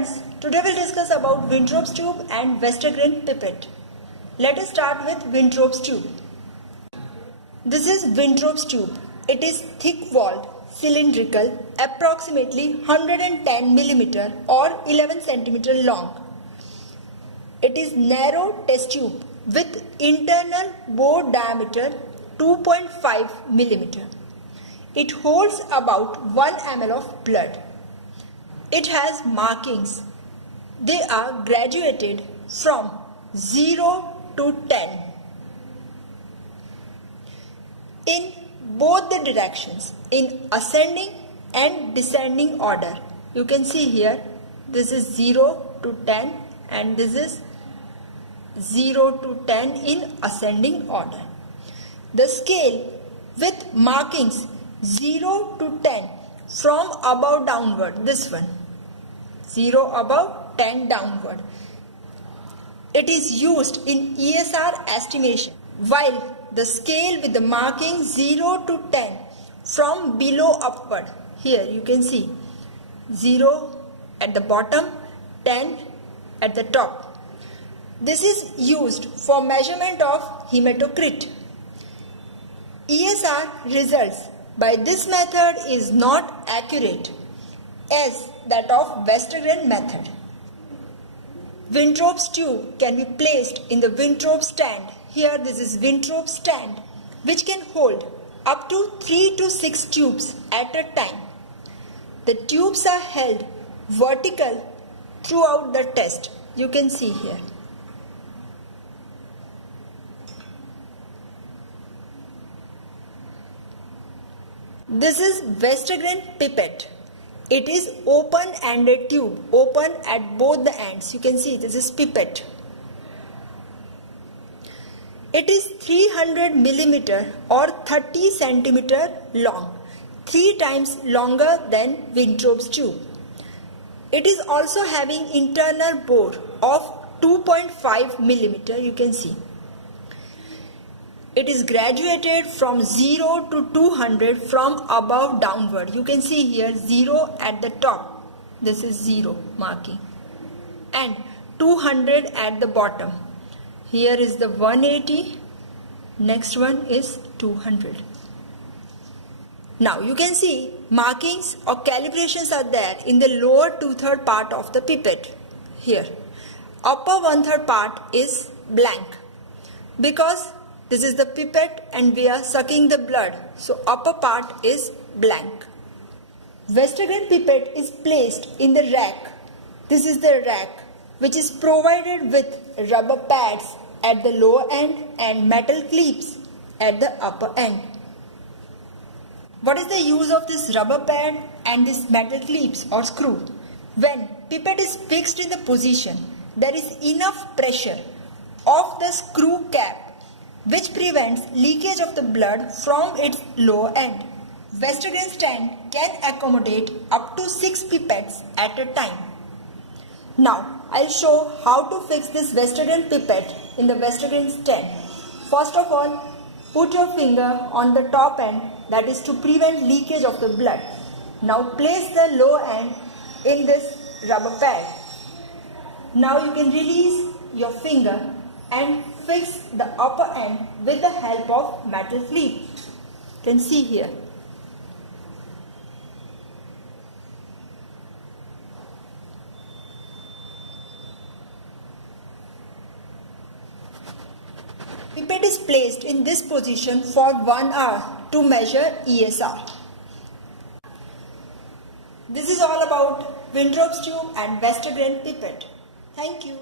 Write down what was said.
friends, today we'll discuss about Winthrop's tube and Westergren pipette. Let us start with Winthrop's tube. This is Winthrop's tube. It is thick-walled, cylindrical, approximately 110 mm or 11 cm long. It is narrow test tube with internal bore diameter 2.5 mm. It holds about 1 ml of blood. It has markings. They are graduated from 0 to 10 in both the directions, in ascending and descending order. You can see here, this is 0 to 10 and this is 0 to 10 in ascending order. The scale with markings 0 to 10 from above downward, this one, 0 above, 10 downward. It is used in ESR estimation, while the scale with the marking 0 to 10 from below upward, here you can see 0 at the bottom, 10 at the top. This is used for measurement of hematocrit. ESR results by this method is not accurate as that of Westergren method. Winthrop's tube can be placed in the Winthrop stand. Here this is Winthrop stand, which can hold up to 3 to 6 tubes at a time. The tubes are held vertical throughout the test. You can see here. This is Westergren pipette. It is open-ended tube, open at both the ends. You can see this is pipette. It is 300 mm or 30 cm long, 3 times longer than Winthrop's tube. It is also having internal bore of 2.5 mm. You can see. It is graduated from 0 to 200 from above downward. You can see here 0 at the top. This is 0 marking. And 200 at the bottom. Here is the 180. Next one is 200. Now you can see markings or calibrations are there in the lower 2/3 part of the pipette. Here. Upper 1/3 part is blank. Because this is the pipette and we are sucking the blood, so upper part is blank. Westergren pipette is placed in the rack. This is the rack which is provided with rubber pads at the lower end and metal clips at the upper end. What is the use of this rubber pad and this metal clips or screw? When pipette is fixed in the position, there is enough pressure of the screw cap which prevents leakage of the blood from its lower end. Westergren stand can accommodate up to 6 pipettes at a time. Now, I'll show how to fix this Westergren pipette in the Westergren stand. First of all, put your finger on the top end, that is to prevent leakage of the blood. Now place the lower end in this rubber pad. Now you can release your finger and fix the upper end with the help of metal clip. You can see here. Pipette is placed in this position for 1 hour to measure ESR. This is all about Winthrop's tube and Westergren pipette. Thank you.